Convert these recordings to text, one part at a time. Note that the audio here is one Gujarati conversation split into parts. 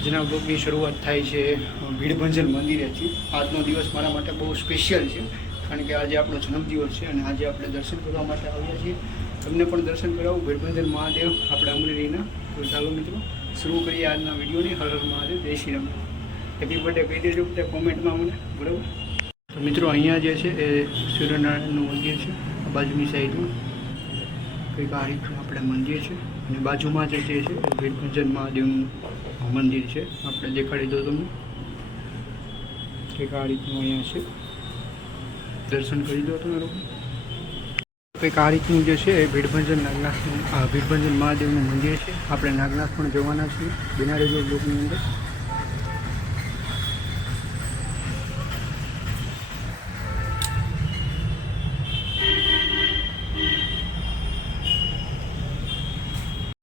આજના બ્લોગની શરૂઆત થાય છે ભીડભંજન મંદિરેથી। આજનો દિવસ મારા માટે બહુ સ્પેશિયલ છે, કારણ કે આજે આપણો જન્મદિવસ છે અને આજે આપણે દર્શન કરવા માટે આવ્યા છીએ। તમને પણ દર્શન કરાવું ભીડભંજન મહાદેવ આપણે અમરેલીના। તો ચાલો મિત્રો શરૂ કરીએ આજના વિડીયોની। હર હર મહાદેવ, જય શ્રી રામ, હેપી બર્થડે કહી દેજો તે કોમેન્ટમાં મને, બરાબર। તો મિત્રો અહીંયા જે છે એ સૂર્યનારાયણનું મંદિર છે, આ બાજુની સાઈડમાં કંઈક આ રીતનું આપણે મંદિર છે અને બાજુમાં જે છે એ ભીડભંજન મહાદેવનું મંદિર છે। આપણે દેખાડી દો તમને, કંઈક આ રીતનું અહીંયા છે, દર્શન કરી દો તમે લોકો। કંઈક આ રીતનું જે છે એ ભીડભંજન નાગનાથનું ભીડભંજન મહાદેવનું મંદિર છે। આપણે નાગનાથ પણ જવાના છીએ બિના રેજો બ્લોકની અંદર।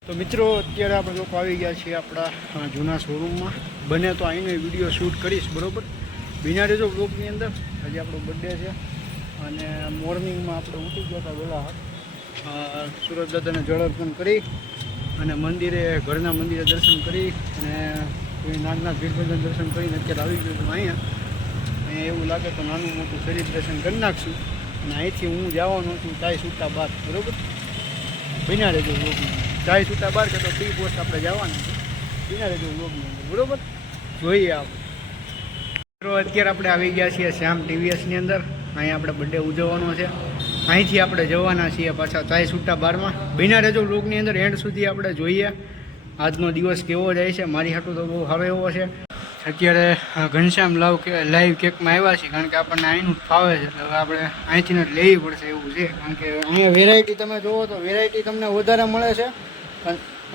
તો મિત્રો અત્યારે આપણે લોકો આવી ગયા છીએ આપણા જૂના શોરૂમમાં। બને તો અહીંનો વિડીયો શૂટ કરીશ, બરાબર, બિના રેજો બ્લોગની અંદર। આજે આપણો બર્થડે છે અને મોર્નિંગમાં આપણે ઉઠી ગયા હતા વહેલા, સુરજ દાદાને જળ અર્પણ કરી અને મંદિરે, ઘરના મંદિરે દર્શન કરી અને નાગનાથ ભીડભંજન દર્શન કરીને અત્યારે આવી ગયો છું અહીંયા એવું લાગે તો નાનું મોટું સેલિબ્રેશન કરી નાખશું। અને અહીંથી હું જવાનો છું ચાય છૂટા બાર, બરાબર, બિના રેજો બ્લોગની અંદર। ચાય છૂટા બાર કે તો ટી પોસ્ટ આપણે જવાના છે બિના રેજો બ્લોગની અંદર, બરાબર। જોઈએ આપણે અત્યારે આપણે આવી ગયા છીએ શ્યામ ટીવીએસની અંદર। અહીંયા આપણે બર્થડે ઉજવવાનો છે, અહીંથી આપણે જવાના છીએ પાછા ચાય છૂટા બારમાં। બિના રેજો બ્લોગની અંદર એન્ડ સુધી આપણે જોઈએ આજનો દિવસ કેવો જાય છે। મારી હાટું તો બહુ સારો એવો છે। અત્યારે ઘનશ્યામ લાઈવ કેકમાં આવ્યા છીએ, કારણ કે આપણને અહીંનું જ ફાવે છે, એટલે આપણે અહીંથી જ લેવી પડશે એવું છે, કારણ કે અહીંયા વેરાયટી તમે જુઓ તો વેરાયટી તમને વધારે મળે છે।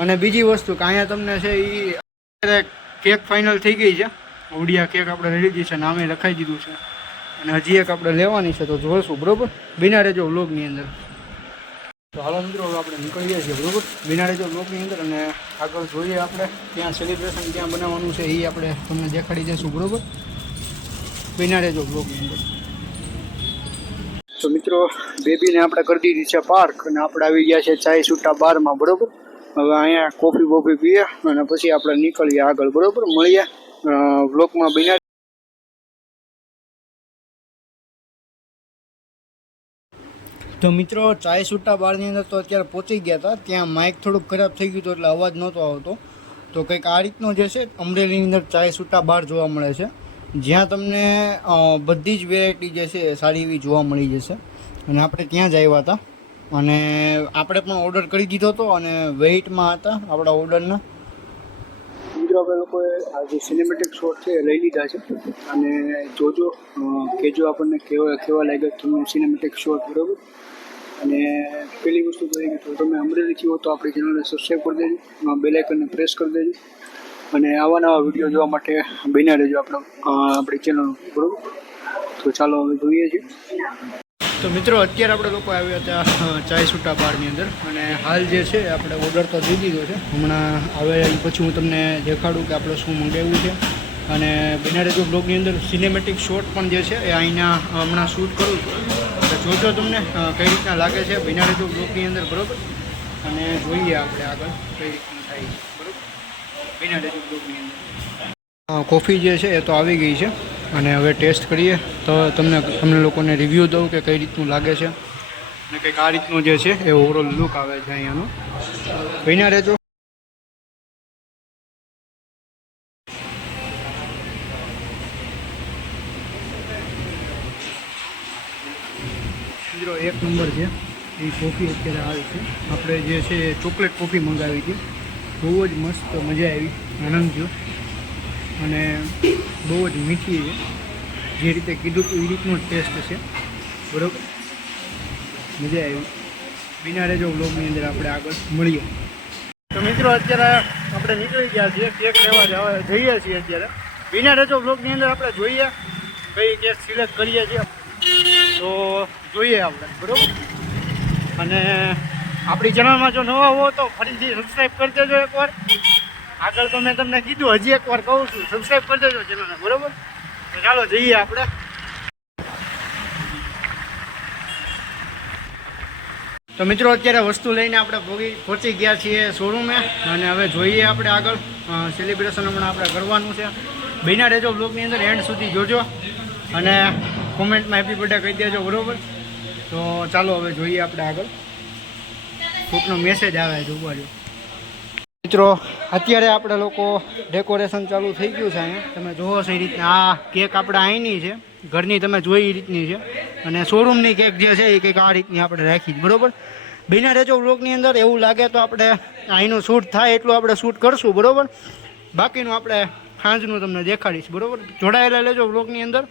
અને બીજી વસ્તુ કે અહીંયા તમને છે એ અત્યારે કેક ફાઇનલ થઈ ગઈ છે, ઉડિયા કેક આપણે લઈ લીધી છે, નામે લખાઈ દીધું છે અને હજી એક આપણે લેવાની છે, તો જોઈશું, બરાબર, બિના રેજો વ્લોગની અંદર। તો હાલો મિત્રો આપણે નીકળીએ છીએ, બરાબર, બિના રેજો વ્લોગની અંદર અને આગળ જોઈએ આપણે ત્યાં સેલિબ્રેશન ક્યાં બનાવવાનું છે એ આપણે તમને દેખાડી દઈશું, બરાબર, બિના રેજો વ્લોગની અંદર। તો મિત્રો બેબીને આપણે કરી દીધી છે પાર્ક અને આપણે આવી ગયા છે ચાય છૂટા બારમાં, બરાબર। હવે અહીંયા કોફી બોફી પીએ અને પછી આપણે નીકળીએ આગળ, બરાબર, મળીએ વ્લોગમાં બિના। તો મિત્રો ચાય છૂટા બારની અંદર તો અત્યારે પહોંચી ગયા હતા, ત્યાં માઇક થોડુંક ખરાબ થઈ ગયું હતું એટલે અવાજ નહોતો આવતો। તો કંઈક આ રીતનો જે છે અમરેલીની અંદર ચાય છૂટા બાર જોવા મળે છે, જ્યાં તમને બધી જ વેરાયટી જે છે સારી એવી જોવા મળી જશે। અને આપણે ત્યાં જ આવ્યા હતા અને આપણે પણ ઓર્ડર કરી દીધો હતો અને વેઇટમાં હતા આપણા ઓર્ડરના। મિત્રો આપણે લોકોએ આ જે સિનેમેટિક શોટ છે એ લઈ લીધા છે અને જોજો કહેજો આપણને કેવા લાગ્યા તમને સિનેમેટિક શોટ, બરાબર। અને પહેલી વસ્તુ તો એ કે તમે અમરેલીથી હો તો આપણી ચેનલને સબસ્ક્રાઈબ કરી દેજો, બેલ આઇકનને પ્રેસ કરી દેજો અને આવા નવા વિડીયો જોવા માટે બન્યા રહેજો આપણી ચેનલ, બરાબર। તો ચાલો હવે જોઈએ છીએ। તો મિત્રો અત્યારે આપણે લોકો આવ્યા હતા ચાય છૂટા બારની અંદર અને હાલ જે છે આપણે ઓર્ડર તો દઈ દીધો છે, હમણાં આવે પછી હું તમને દેખાડું કે આપણે શું મંગાવ્યું છે। અને બિના રેજો બ્લોગની અંદર સિનેમેટિક શોટ પણ જે છે એ અહીંના હમણાં શૂટ કરું છું, એટલે જોજો તમને કઈ રીતના લાગે છે બિના રેજો બ્લોગની અંદર, બરાબર। અને જોઈએ આપણે આગળ કઈ રીતનું થાય છે, બરાબર, બિના રેજો બ્લોગની અંદર। કોફી જે છે એ તો આવી ગઈ છે અને હવે ટેસ્ટ કરીએ તો તમને લોકોને રિવ્યૂ દઉં કે કઈ રીતનું લાગે છે અને કંઈક આ રીતનું જે છે એ ઓવરઓલ લુક આવે છે અહીંયાનો, બિના રેજો। મિત્રો એક નંબર છે એ કોફી અત્યારે આવી છે। આપણે જે છે ચોકલેટ કોફી મંગાવી હતી, બહુ જ મસ્ત મજા આવી, આનંદ થયો અને બહુ જ મીઠી છે, જે રીતે કીધું હતું એ રીતનો ટેસ્ટ છે, બરાબર, મજા આવી। બિના રેજો વ્લોગની અંદર આપણે આગળ મળીએ। તો મિત્રો અત્યારે આપણે નીકળી ગયા છીએ, કેક લેવા જઈએ છીએ અત્યારે બિના રેજો વ્લોગની અંદર। આપણે જોઈએ કઈ કેક સિલેક્ટ કરીએ છીએ તો જોઈએ આપણે, બરાબર। અને આપણી ચેનલમાં જો નવા હો તો ફરીથી સબસ્ક્રાઈબ કરી દેજો એકવાર। આગળ તો મેં તમને કીધું, હજી એકવાર કહું છું, સબસ્ક્રાઈબ કરી દેજો ચેનલને, બરાબર। તો ચાલો જઈએ આપણે। તો મિત્રો અત્યારે વસ્તુ લઈને આપણે પહોંચી ગયા છીએ શોરૂમે અને હવે જોઈએ આપણે આગળ સેલિબ્રેશન હમણાં આપણે કરવાનું છે. બિના રહેજો બ્લોગની અંદર એન્ડ સુધી જોજો અને કોમેન્ટમાં હેપી બર્થડે કહી દેજો, બરાબર? તો ચાલો હવે જોઈએ આપણે આગળ. કોઈકનો મેસેજ આવે છે, ઉભા જો. મિત્રો અત્યારે આપણે લોકો ડેકોરેશન ચાલુ થઈ ગયું છે અહીંયા. તમે જોવો છો એ રીતના આ કેક આપણે અહીંની છે, ઘરની તમે જોઈ એ રીતની છે અને શોરૂમની કેક જે છે એ કંઈક આ રીતની આપણે રાખી, બરાબર? બિના રહેજો બ્લોગની અંદર એવું લાગે તો આપણે અહીંનું શૂટ થાય એટલું આપણે શૂટ કરશું, બરાબર? બાકીનું આપણે સાંજનું તમને દેખાડીશ, બરાબર? જોડાયેલા લેજો બ્લોગની અંદર.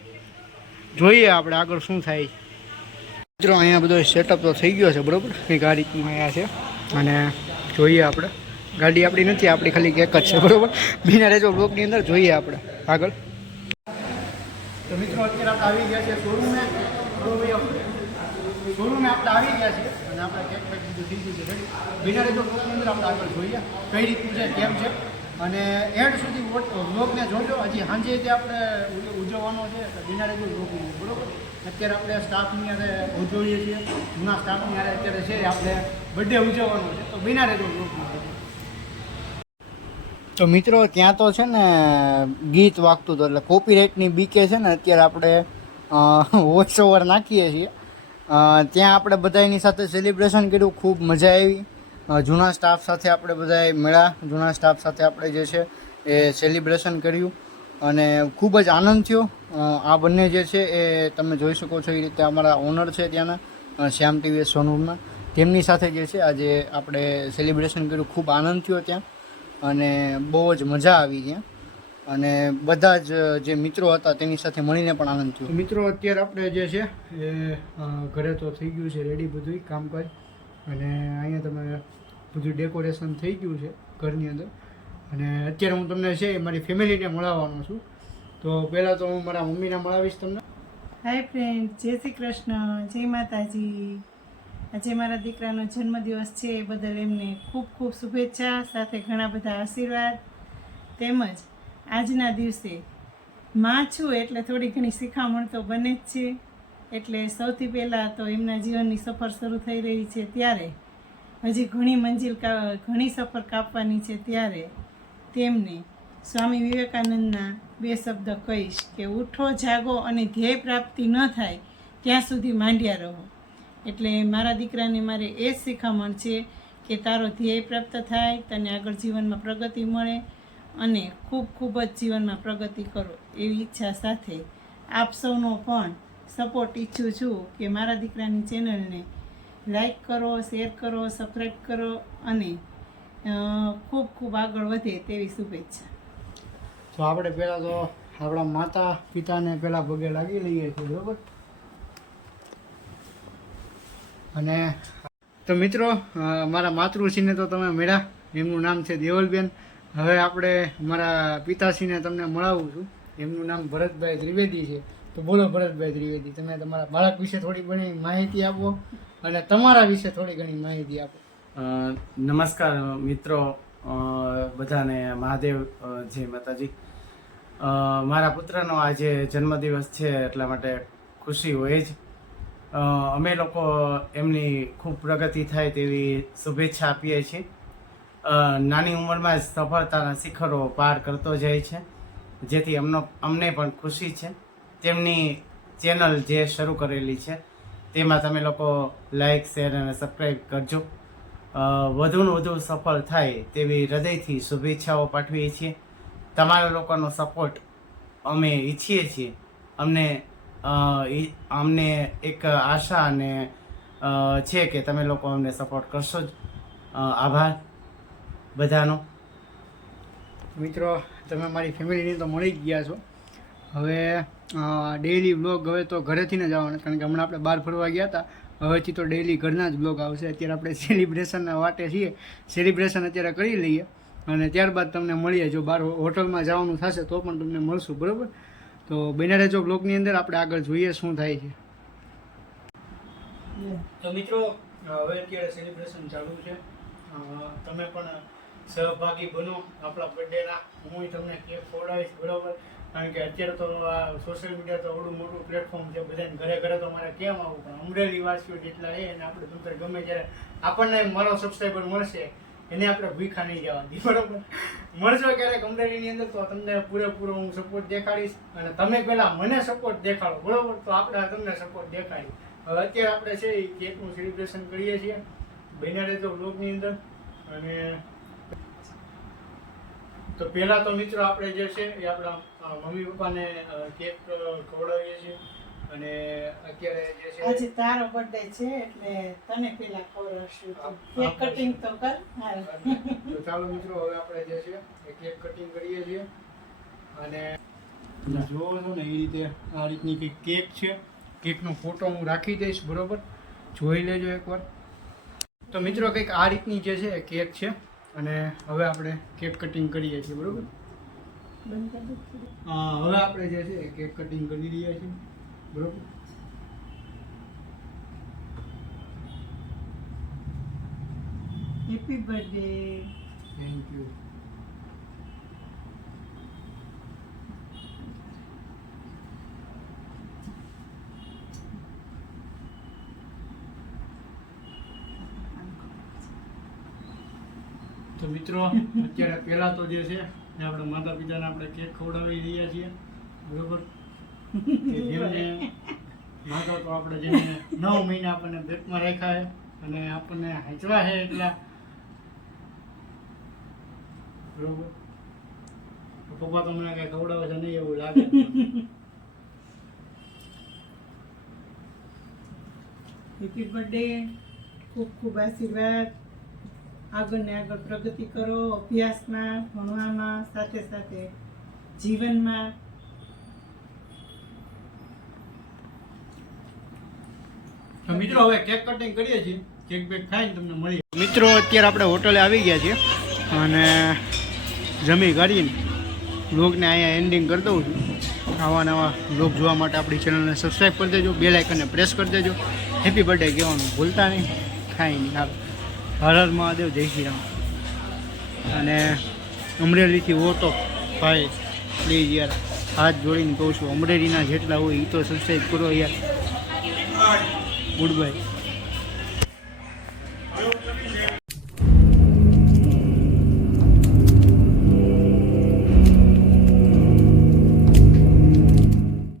જોઈએ આપણે આગળ શું થાય. મિત્રો અહીંયા બધો સેટઅપ તો થઈ ગયો છે, બરાબર? કંઈક આ રીતનું અહીંયા છે અને જોઈએ આપણે. ગાડી આપણી નથી, આપણી ખાલી કેક જ છે, બરાબર? બિના રહેજો બ્લોગની અંદર જોઈએ આપણે આગળ. તો મિત્રો અત્યારે આપણે આવી ગયા છે શોરૂમે, શોરૂમે આપણે આવી ગયા છીએ અને આપણે કેક પેક બધું થઈ ગયું છે. બિના રહેજો બ્લોગની અંદર આપણે આગળ જોઈએ કઈ રીતનું છે, કેમ છે અને એન્ડ સુધી બ્લોગને જોજો. હજી સાંજે જે આપણે ઉજવવાનો છે બિના રહેજો બ્લોગની અંદર, બરાબર? અત્યારે આપણે સ્ટાફની હારે ઉજવીએ છીએ, જૂના સ્ટાફની હારે અત્યારે છે આપણે બર્થડે ઉજવવાનો છે, તો બિના રહેજો બ્લોગની અંદર. તો મિત્રો ત્યાં તો છે ને ગીત વાગતું હતું, એટલે કોપીરાઇટની બીકે છે ને અત્યારે આપણે વોઇસ ઓવર નાખીએ છીએ. ત્યાં આપણે બધાની સાથે સેલિબ્રેશન કર્યું, ખૂબ મજા આવી. જૂના સ્ટાફ સાથે આપણે બધાએ મળ્યા, જૂના સ્ટાફ સાથે આપણે જે છે એ સેલિબ્રેશન કર્યું અને ખૂબ જ આનંદ થયો. આ બંને જે છે એ તમે જોઈ શકો છો એ રીતે અમારા ઓનર છે ત્યાંના શ્યામ ટીવીએસ સોનપુરના, તેમની સાથે જે છે આજે આપણે સેલિબ્રેશન કર્યું. ખૂબ આનંદ થયો ત્યાં અને બહુ જ મજા આવી ત્યાં અને બધા જ જે મિત્રો હતા તેની સાથે મળીને પણ આનંદ થયો. મિત્રો અત્યારે આપણે જે છે એ ઘરે તો થઈ ગયું છે રેડી બધું કામકાજ અને અહીંયા તમે બધું ડેકોરેશન થઈ ગયું છે ઘરની અંદર અને અત્યારે હું તમને છે મારી ફેમિલીને મળાવવાનો છું. તો પહેલાં તો હું મારા મમ્મીને મળાવીશ તમને. હાય ફ્રેન્ડ, જય શ્રી કૃષ્ણ, જય માતાજી. આજે મારા દીકરાનો જન્મદિવસ છે એ બદલ એમને ખૂબ ખૂબ શુભેચ્છા, સાથે ઘણા બધા આશીર્વાદ. તેમજ આજના દિવસે માં છું એટલે થોડી ઘણી શિખામણ તો બને જ છે. એટલે સૌથી પહેલાં તો એમના જીવનની સફર શરૂ થઈ રહી છે ત્યારે હજી ઘણી સફર કાપવાની છે ત્યારે તેમને સ્વામી વિવેકાનંદના 2 શબ્દ કહીશ કે ઉઠો, જાગો અને ધ્યેય પ્રાપ્તિ ન થાય ત્યાં સુધી માંડ્યા રહો. એટલે મારા દીકરાને મારે એ જ શિખામણ છે કે તારો ધ્યેય પ્રાપ્ત થાય, તને આગળ જીવનમાં પ્રગતિ મળે અને ખૂબ જ જીવનમાં પ્રગતિ કરો એવી ઈચ્છા સાથે આપ સૌનો પણ સપોર્ટ ઈચ્છું છું કે મારા દીકરાની ચેનલને લાઈક કરો, શેર કરો, સબસ્ક્રાઈબ કરો અને ખૂબ આગળ વધે તેવી શુભેચ્છા. તો આપણે પહેલાં તો આપણા માતા પિતાને પહેલાં પગે લાગી લઈએ છીએ, બરાબર? અને તો મિત્રો મારા માતૃશ્રીને તો તમે મળ્યા, એમનું નામ છે દેવલબેન. હવે આપણે મારા પિતાશ્રીને તમને મળાવું છું, એમનું નામ ભરતભાઈ ત્રિવેદી છે. તો બોલો ભરતભાઈ ત્રિવેદી, તમે તમારા બાળક વિશે થોડી ઘણી માહિતી આપો અને તમારા વિશે થોડી ઘણી માહિતી આપો. નમસ્કાર મિત્રો બધાને, મહાદેવ, જય માતાજી. મારા પુત્રનો આજે જન્મદિવસ છે એટલા માટે ખુશી હોય જ. અમે લોકો એમની ખૂબ પ્રગતિ થાય તેવી શુભેચ્છા આપીએ છીએ. નાની ઉંમરમાં જ સફળતાના શિખરો પાર કરતો જાય છે, જેથી અમને પણ ખુશી છે. તેમની ચેનલ જે શરૂ કરેલી છે તેમાં તમે લોકો લાઈક, શેર અને સબસ્ક્રાઈબ કરજો. વધુને વધુ સફળ થાય તેવી હૃદયથી શુભેચ્છાઓ પાઠવીએ છીએ. તમારા લોકોનો સપોર્ટ અમે ઈચ્છીએ છીએ. અમને એક આશા અને છે કે તમે લોકો અમને સપોર્ટ કરશો જ. આભાર બધાનો. મિત્રો તમે મારી ફેમિલીની તો મળી જ ગયા છો. હવે ડેઈલી બ્લોગ હવે તો ઘરેથી ને જવાના, કારણ કે હમણાં આપણે બહાર ફરવા ગયા હતા. હવેથી તો ડેઈલી ઘરના જ બ્લોગ આવશે. અત્યારે આપણે સેલિબ્રેશનના વાટે છીએ, સેલિબ્રેશન અત્યારે કરી લઈએ અને ત્યારબાદ તમને મળીએ. જો બહાર હોટલમાં જવાનું થશે તો પણ તમને મળશું, બરાબર? તો બને રહેજો બ્લોગની અંદર, આપણે આગળ જોઈએ શું થાય છે. તો મિત્રો હવે અત્યારે સેલિબ્રેશન ચાલુ છે, તમે પણ સહભાગી બનો આપણા બર્થડેના. હું તમને કેક ખવડાવીશ, બરાબર? કારણ કે અત્યારે તો આ સોશિયલ મીડિયા તો આવડું મોટું પ્લેટફોર્મ છે, બધાને ઘરે ઘરે તો મારે કેમ આવું, પણ અમરેલી વાસીઓ જેટલા છે અને આપણે તંત્ર ગમે ત્યારે આપણને મારો સબસ્ક્રાઈબર મળશે એને આપણે ભૂખા નહીં જવા દઈએ, બરોબર? મળશો ક્યારેક અમરેલીની અંદર તો તમને પૂરેપૂરો હું સપોર્ટ દેખાડીશ અને તમે પહેલાં મને સપોર્ટ દેખાડો, બરોબર? તો આપણે તમને સપોર્ટ દેખાડીએ. હવે અત્યારે આપણે છે એ કેકનું સેલિબ્રેશન કરીએ છીએ, બન્યા રહેજો બ્લોગની અંદર. અને તો પહેલાં તો મિત્રો આપણે જે છે એ આપણા મમ્મી પપ્પાને કેક ખવડાવીએ છીએ. અને અત્યારે જે છે આજે તારો બર્થડે છે એટલે તને પેલા ખવડાવશું. કેક કટિંગ તો કર. હાલ. તો ચાલો મિત્રો હવે આપણે જે છે એ કેક કટિંગ કરીએ છીએ. અને જોવો છો ને એ રીતે આ રીતની કંઈક કેક છે. કેકનો ફોટો હું રાખી દઈશ, બરોબર? જોઈ લેજો એકવાર. તો મિત્રો કંઈક આ રીતની જે છે એ કેક છે અને હવે આપણે કેક કટિંગ કરીએ છીએ, બરોબર? બંધ કરી દે. હવે આપણે જે છે એ કેક કટિંગ કરી રહ્યા છીએ, બરોબર? Happy birthday. Thank you. તો મિત્રો અત્યારે પહેલા તો જે છે એ આપણા માતા પિતાને આપણે કેક ખવડાવી રહ્યા છીએ, બરોબર? કે જેમને માતા તો આપણે જેને 9 મહિના આપણને પેટમાં રાખ્યા છે અને આપણને હાંચવા છે એટલા, બરોબર? તો પપ્પા તો મને કઈ ખવડાવે છે નહીં એવું લાગે. Happy birthday. ખૂબ ખૂબ આશીર્વાદ. આગળ ને આગળ પ્રગતિ કરો, અભ્યાસમાં, ભણવામાં, સાથે સાથે જીવનમાં. તો મિત્રો હવે કેક કટિંગ કરીએ છીએ, કેક બેક ખાઈને તમને મળીએ. મિત્રો અત્યારે આપણે હોટલે આવી ગયા છીએ અને જમી કાઢીને બ્લોગને અહીંયા એન્ડિંગ કરી દઉં છું. આવા નવા બ્લોગ જોવા માટે આપણી ચેનલને સબસ્ક્રાઈબ કરી દેજો, બેલ આઇકનને પ્રેસ કરી દેજો, હેપી બર્થડે કહેવાનું ભૂલતા નહીં. ખાઈ નહીં હાલ. હર હર મહાદેવ, જય શ્રી રામ. અને અમરેલીથી હો તો ભાઈ પ્લીઝ યાર હાથ જોડીને કહું છું, અમરેલીના જેટલા હોય એ તો સબસ્ક્રાઈબ કરો યાર. Good bye.